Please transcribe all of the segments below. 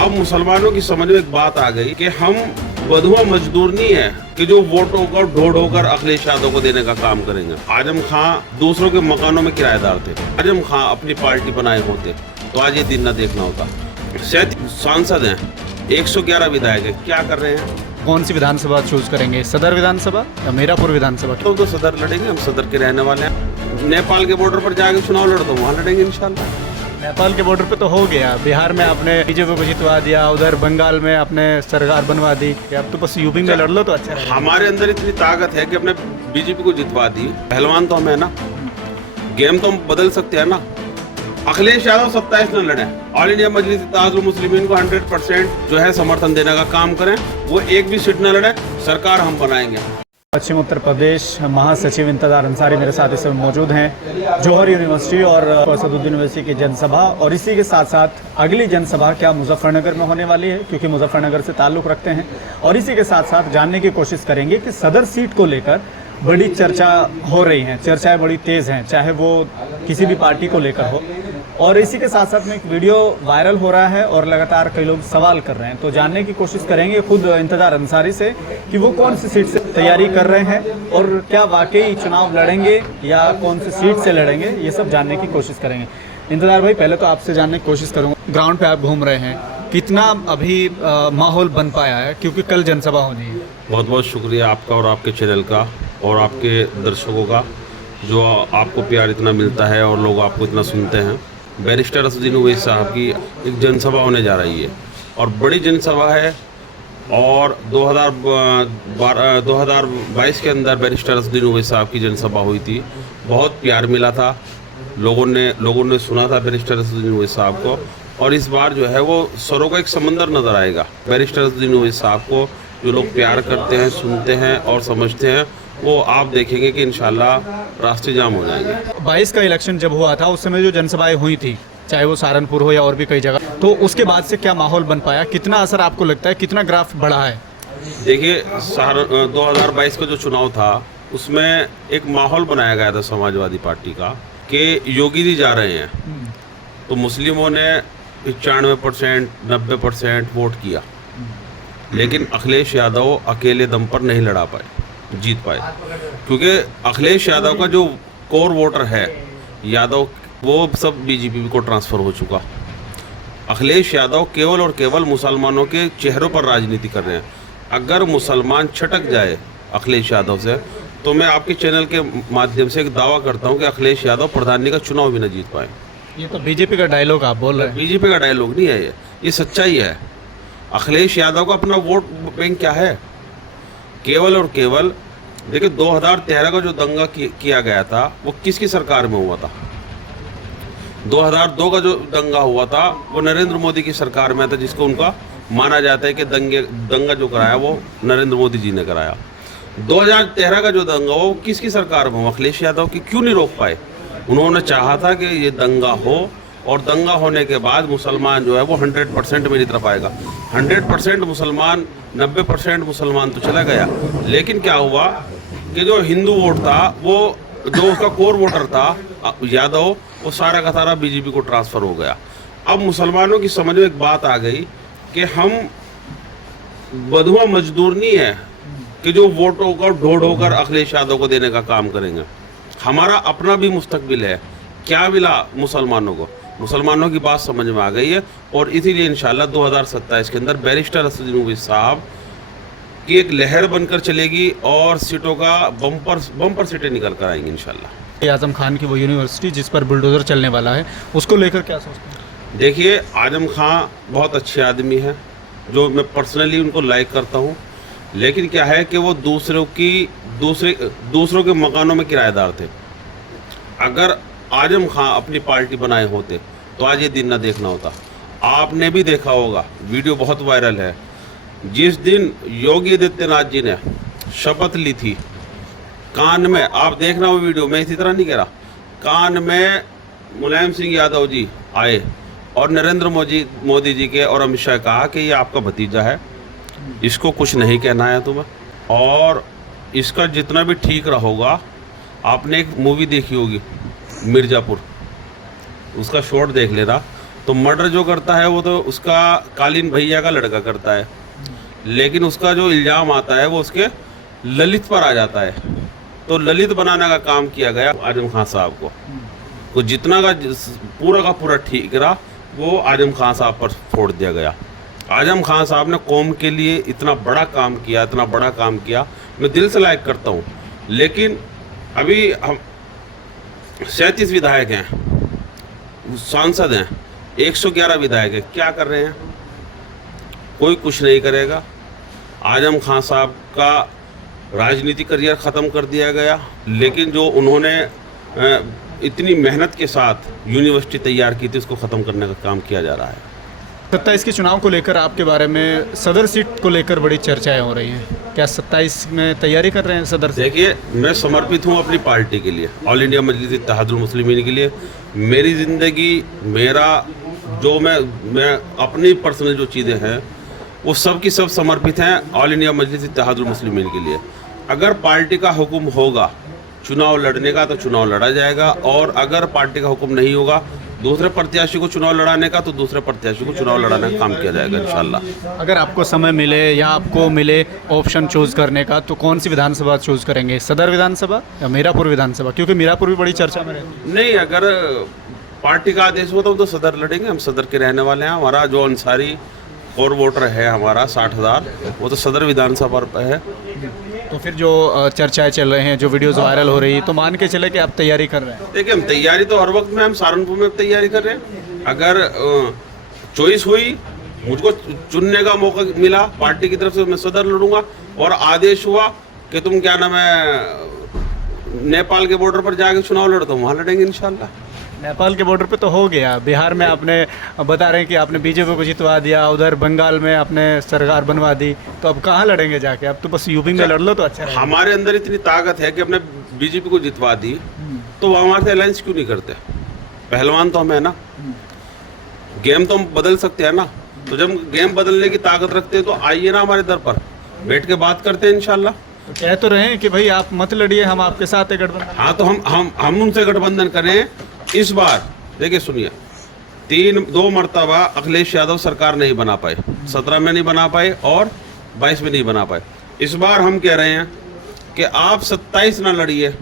अब मुसलमानों की समझ में एक बात आ गई कि हम बधुआ मजदूर नहीं है कि जो वोटों को ढो ढो कर अखिलेश यादव को देने का काम करेंगे। आजम खां दूसरों के मकानों में किराएदार थे। आजम खां अपनी पार्टी बनाए होते तो आज ये दिन न देखना होता। 37 सांसद हैं, 111 विधायक हैं, क्या कर रहे हैं? कौन सी विधानसभा चूज करेंगे, सदर विधानसभा या मीरापुर विधानसभा? तो सदर लड़ेंगे, हम सदर के रहने वाले हैं। नेपाल के बॉर्डर पर जाके चुनाव लड़ दो, वहाँ लड़ेंगे इंशाल्लाह। नेपाल के बॉर्डर पे तो हो गया, बिहार में आपने बीजेपी को जितवा दिया, उधर बंगाल में आपने सरकार बनवा दी, अब तो बस यूपी में लड़ लो तो अच्छा रहेगा। हमारे अंदर इतनी ताकत है कि अपने बीजेपी को जितवा दी। पहलवान तो हम है ना, गेम तो हम बदल सकते हैं ना। अखिलेश यादव 27 न लड़े, ऑल इंडिया मजलिस इत्तेहादुल मुस्लिमीन को 100% जो है समर्थन देने का काम करें, वो एक भी सीट न लड़े, सरकार हम बनाएंगे। पश्चिम उत्तर प्रदेश महासचिव इंतजार अंसारी मेरे साथ इस समय मौजूद हैं। जौहर यूनिवर्सिटी और असदुद्दीन यूनिवर्सिटी की जनसभा और इसी के साथ साथ अगली जनसभा क्या मुजफ्फरनगर में होने वाली है, क्योंकि मुजफ्फरनगर से ताल्लुक़ रखते हैं। और इसी के साथ साथ जानने की कोशिश करेंगे कि सदर सीट को लेकर बड़ी चर्चा हो रही है, चर्चाएं बड़ी तेज़ हैं, चाहे वो किसी भी पार्टी को लेकर हो। और इसी के साथ साथ में एक वीडियो वायरल हो रहा है और लगातार कई लोग सवाल कर रहे हैं, तो जानने की कोशिश करेंगे खुद इंतजार अंसारी से कि वो कौन सी सीट से तैयारी कर रहे हैं और क्या वाकई चुनाव लड़ेंगे या कौन सी सीट से लड़ेंगे, ये सब जानने की कोशिश करेंगे। इंतजार भाई, पहले तो आपसे जानने की कोशिश करूँगा, ग्राउंड पे आप घूम रहे हैं, कितना अभी माहौल बन पाया है, क्योंकि कल जनसभा होनी है। बहुत बहुत शुक्रिया आपका और आपके चैनल का और आपके दर्शकों का, जो आपको प्यार इतना मिलता है और लोग आपको इतना सुनते हैं। बैरिस्टर असदुद्दीन ओवैसी साहब की एक जनसभा होने जा रही है और बड़ी जनसभा है, और 2022 के अंदर बैरिस्टर असदुद्दीन ओवैसी साहब की जनसभा हुई थी, बहुत प्यार मिला था, लोगों ने सुना था बैरिस्टर असदुद्दीन ओवैसी साहब को। और इस बार जो है वो स्वरों का एक समंदर नज़र आएगा। बैरिस्टर असदुद्दीन ओवैसी साहब को जो लोग प्यार करते हैं, सुनते हैं और समझते हैं, वो आप देखेंगे कि इंशाल्लाह रास्ते जाम हो जाएंगे। 22 का इलेक्शन जब हुआ था उस समय जो जनसभाएं हुई थी, चाहे वो सहारनपुर हो या और भी कई जगह, तो उसके बाद से क्या माहौल बन पाया, कितना असर आपको लगता है, कितना ग्राफ बढ़ा है? देखिए, 2022 का जो चुनाव था उसमें एक माहौल बनाया गया था समाजवादी पार्टी का कि योगी जी जा रहे हैं, तो मुस्लिमों ने 95% 90% वोट किया, लेकिन अखिलेश यादव अकेले दम पर नहीं लड़ा पाए, जीत पाए, क्योंकि अखिलेश यादव का जो कोर वोटर है यादव, वो सब बीजेपी को ट्रांसफ़र हो चुका। अखिलेश यादव केवल और केवल मुसलमानों के चेहरों पर राजनीति कर रहे हैं। अगर मुसलमान छटक जाए अखिलेश यादव से, तो मैं आपके चैनल के माध्यम से एक दावा करता हूं कि अखिलेश यादव प्रधानी का चुनाव भी न जीत पाए। ये तो बीजेपी का डायलॉग आप बोल रहे हैं। बीजेपी का डायलॉग नहीं है, ये सच्चाई है। अखिलेश यादव का अपना वोट बैंक क्या है? केवल और केवल देखिए, 2013 का जो दंगा किया गया था वो किसकी सरकार में हुआ था? 2002 का जो दंगा हुआ था वो नरेंद्र मोदी की सरकार में था, जिसको उनका माना जाता है कि दंगा जो कराया वो नरेंद्र मोदी जी ने कराया। 2013 का जो दंगा वो किसकी सरकार में हुआ? अखिलेश यादव की। क्यों नहीं रोक पाए? उन्होंने चाहा था कि ये दंगा हो, और दंगा होने के बाद मुसलमान जो है वो 100% मेरी तरफ आएगा। 100% मुसलमान, 90% मुसलमान तो चला गया, लेकिन क्या हुआ कि जो हिंदू वोट था, वो जो उसका कोर वोटर था यादव, वो सारा का सारा बीजेपी को ट्रांसफ़र हो गया। अब मुसलमानों की समझ में एक बात आ गई कि हम बधुआ मजदूर नहीं है कि जो वोटों को ढो ढो कर अखिलेश यादव को देने का काम करेंगे। हमारा अपना भी मुस्तकबिल है। क्या मिला मुसलमानों को? मुसलमानों की बात समझ में आ गई है, और इसीलिए इंशाल्लाह 2027 के अंदर बैरिस्टर असदुद्दीन ओवैसी साहब की एक लहर बनकर चलेगी और सीटों का बम्पर सीटें निकल कर आएंगी इंशाल्लाह। आजम खान की वो यूनिवर्सिटी जिस पर बुलडोजर चलने वाला है, उसको लेकर क्या सोचते हैं? देखिए, आजम खान बहुत अच्छे आदमी हैं, जो मैं पर्सनली उनको लाइक करता हूँ, लेकिन क्या है कि वो दूसरों के मकानों में किराएदार थे। अगर आजम खान अपनी पार्टी बनाए होते तो आज ये दिन न देखना होता। आपने भी देखा होगा, वीडियो बहुत वायरल है, जिस दिन योगी आदित्यनाथ जी ने शपथ ली थी, कान में, आप देखना वो वीडियो, मैं इसी तरह नहीं कह रहा, कान में मुलायम सिंह यादव जी आए और नरेंद्र मोदी जी के और अमित शाह कहा कि ये आपका भतीजा है, इसको कुछ नहीं कहना है तुम्हें, और इसका जितना भी ठीक रहोगा। आपने एक मूवी देखी होगी मिर्ज़ापुर, उसका शॉर्ट देख लेना, तो तो मर्डर जो करता है वो तो उसका कालीन भैया का लड़का करता है, लेकिन उसका जो इल्ज़ाम आता है वो उसके ललित पर आ जाता है। तो ललित बनाने का काम किया गया आजम खान साहब को जितना का पूरा ठीक रहा वो आजम खान साहब पर फोड़ दिया गया। आजम खान साहब ने कौम के लिए इतना बड़ा काम किया, मैं दिल से लाइक करता हूँ। लेकिन अभी हम 37 विधायक हैं, सांसद हैं, 111 विधायक हैं, क्या कर रहे हैं? कोई कुछ नहीं करेगा। आजम खान साहब का राजनीतिक करियर ख़त्म कर दिया गया, लेकिन जो उन्होंने इतनी मेहनत के साथ यूनिवर्सिटी तैयार की थी उसको ख़त्म करने का काम किया जा रहा है। 27 के चुनाव को लेकर आपके बारे में सदर सीट को लेकर बड़ी चर्चाएं हो रही हैं, क्या 27 में तैयारी कर रहे हैं सदर से? देखिए, मैं समर्पित हूँ अपनी पार्टी के लिए, ऑल इंडिया मजलिस इत्तेहादुल मुस्लिमीन के लिए। मेरी ज़िंदगी, मेरा जो मैं अपनी पर्सनल जो चीज़ें हैं वो सब की सब समर्पित हैं ऑल इंडिया मजलिस इत्तेहादुल मुस्लिमीन के लिए। अगर पार्टी का हुक्म होगा चुनाव लड़ने का तो चुनाव लड़ा जाएगा, और अगर पार्टी का हुक्म नहीं होगा दूसरे प्रत्याशी को चुनाव लड़ाने का तो दूसरे प्रत्याशी को चुनाव लड़ाने का काम किया जाएगा इंशाल्लाह। अगर आपको समय मिले या आपको मिले ऑप्शन चूज़ करने का तो कौन सी विधानसभा चूज़ करेंगे, सदर विधानसभा या मीरापुर विधानसभा? क्योंकि मीरापुर भी बड़ी चर्चा में रहती है। नहीं, अगर पार्टी का आदेश होता तो सदर लड़ेंगे, हम सदर के रहने वाले हैं। हमारा जो अंसारी और वोटर है हमारा 60,000, वो तो सदर विधानसभा पर है। तो फिर जो चर्चाएं चल रहे हैं, जो वीडियोस वायरल हो रही है, तो मान के चले कि आप तैयारी कर रहे हैं? देखिए, हम तैयारी तो हर वक्त में हम सहारनपुर में तैयारी कर रहे हैं। अगर चॉइस हुई, मुझको चुनने का मौका मिला पार्टी की तरफ से, मैं सदर लड़ूंगा। और आदेश हुआ कि तुम क्या नाम है नेपाल के बॉर्डर पर जाके चुनाव लड़ो, तो वहाँ लड़ेंगे इंशाल्लाह। नेपाल के बॉर्डर पे तो हो गया, बिहार में आपने बता रहे हैं कि आपने बीजेपी को जितवा दिया, उधर बंगाल में आपने सरकार बनवा दी, तो अब कहाँ लड़ेंगे जाके? अब तो बस यूपी में लड़ लो तो अच्छा रहेगा। हमारे अंदर इतनी ताकत है कि अपने बीजेपी को जितवा दी, तो वो हमारे से अलायंस क्यों नहीं करते? पहलवान तो हम है ना, गेम तो हम बदल सकते हैं ना। तो जब गेम बदलने की ताकत रखते हैं तो आइए ना हमारे दर पर, बैठ के बात करते हैं इंशाल्लाह। तो कह तो रहे हैं कि भाई आप मत लड़िए, हम आपके साथ है गठबंधन। हाँ, तो हम उनसे गठबंधन करें इस बार। देखिए सुनिए, 2 मरतबा अखिलेश यादव सरकार नहीं बना पाए, 17 में नहीं बना पाए और 22 में नहीं बना पाए। इस बार हम कह रहे हैं कि आप 27 ना लड़िए,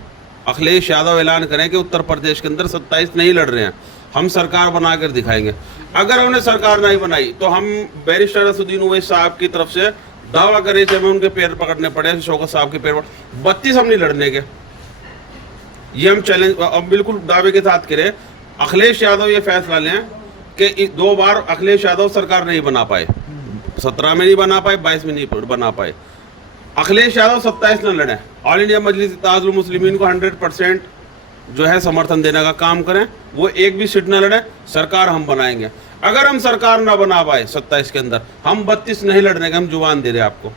अखिलेश यादव ऐलान करें कि उत्तर प्रदेश के अंदर 27 नहीं लड़ रहे हैं, हम सरकार बना कर दिखाएंगे। अगर हमने सरकार नहीं बनाई तो हम बैरिस्टर असदुद्दीन ओवैसी साहब की तरफ से दावा करें, चाहे हमें उनके पैर पकड़ने पड़े, शौकत साहब के पैर पर 32 हम नहीं लड़ने के। ये हम चैलेंज अब बिल्कुल दावे के साथ करें। अखिलेश यादव ये फैसला लें कि 2 बार अखिलेश यादव सरकार नहीं बना पाए, 17 में नहीं बना पाए, 22 में नहीं बना पाए। अखिलेश यादव 27 न लड़े, ऑल इंडिया मजलिस इत्तेहादुल मुस्लिमीन को 100% जो है समर्थन देने का काम करें, वो एक भी सीट न लड़े, सरकार हम बनाएंगे। अगर हम सरकार ना बना पाए 27 के अंदर, हम 32 नहीं लड़ने के हम जुबान दे रहे हैं आपको।